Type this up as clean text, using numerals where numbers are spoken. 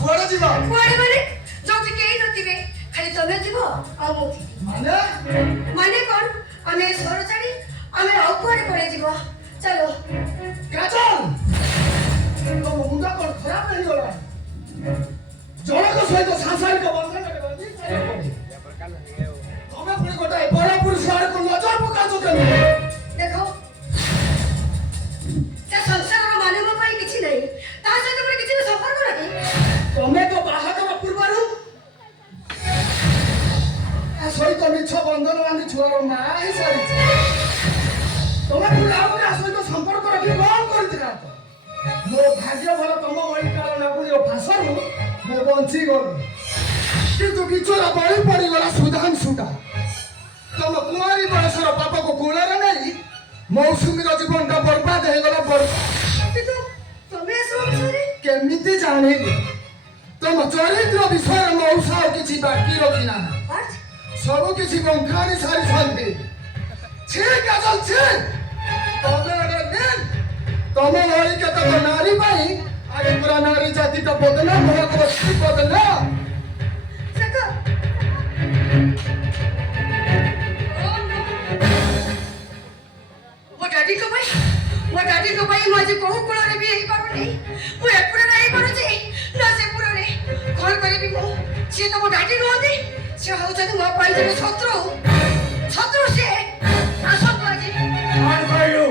କୁଆଡେ ଯିବା? କୁଆଡେ ମାନେ ଯୋଉଠି କେହି ନଥିବେ ଖାଲି ତମେ ଥିବ ଆଉ ମୁଁ ଥିବି। ମାନେ କଣ ଆମେ ଘର ଛାଡି ଆମେ ଆଉ କୁଆଡେ ପଳେଇ ଯିବ ଚାଲ। କାଜଲ ତମ ମୁଣ୍ଡ କଣ ଖରାପ ହେଇଗଲା? ଜଣଙ୍କ ସହିତ ସାଂସାରିକ ବନ୍ଧନରେ ବାନ୍ଧି ତମେ ପୁଣି ଗୋଟାଏ ବଡ ପୁରୁଷ ଆଡକୁ ନଜର ପକାଉଛ କେମିତି? ଦେଖ ସେ ସଂସାରର ମାନବ ପାଇଁ କିଛି ନାହିଁ ତା ସହିତ ମୋର କିଛି ବି ସମ୍ପର୍କ ନାହିଁ। ତମେ ତ ବାହାଘର ପୂର୍ବରୁ ତା ସହିତ ମିଛ ବନ୍ଧନ ବାନ୍ଧି ଛୁଆର ମା ହେଇସାରିଛ। ତମେ ପୁଣି ଆଉ କାହା ସହିତ ସମ୍ପର୍କ ରଖି କଣ କରିଥିଲ? ମୋ ଭାଗ୍ୟ ଭଲ ତମ ଭଳି କାଳ ନାଗୁଣିର ଫାଶରୁ ମୁଁ ବଞ୍ଚିଗଲି। କିନ୍ତୁ ବିଚରା ବଳି ପଡିଗଲା ସୁଧାଂଶୁଟା। ତମ କୁଆରୀ ବୟସର ପାପକୁ କୋଳରେ ନେଇ ମୌସୁମୀର ଜୀବନଟା ବର୍ବାଦ ହେଇଗଲା। କିନ୍ତୁ ତମେ ଏସବୁ ବିଷୟରେ କେମିତି ଜାଣିଲି? ତମ ଚରିତ୍ର ବିଷୟରେ ମଉସା ଆଉ କିଛି ବାକି ରଖିନାହିଁ। ସବୁ କିଛି ବଙ୍କାଣି ସାରିଛନ୍ତି। ଛି କାଜଲ ଛି ତମେ ତମ ଭଳି କେତେକ ନାରୀ ପାଇଁ ଆଜି ପୁରା ନାରୀ ଜାତିଟା ବଦନାମ ହବାକୁ ବସି ବଦନାମ। ମୋ ଡାଡିଙ୍କ ପାଇଁ ମୁଁ ଆଜି କୋଉ କୂଳରେ ବି ହେଇପାରୁନି। ମୁଁ ଏପଟେ ରହିପାରୁଛି ନା ସେପଟେ। କଣ କରିବି ମୁଁ? ସିଏ ତ ମୋ ଡାଡି ନୁହନ୍ତି, ସେ ହଉଛନ୍ତି ମୋ ପାଇଁ ଜଣେ ଶତ୍ରୁ। ସିଏ ଆସନ୍ତୁ ଆଜି। କଣ କହିଲୁ?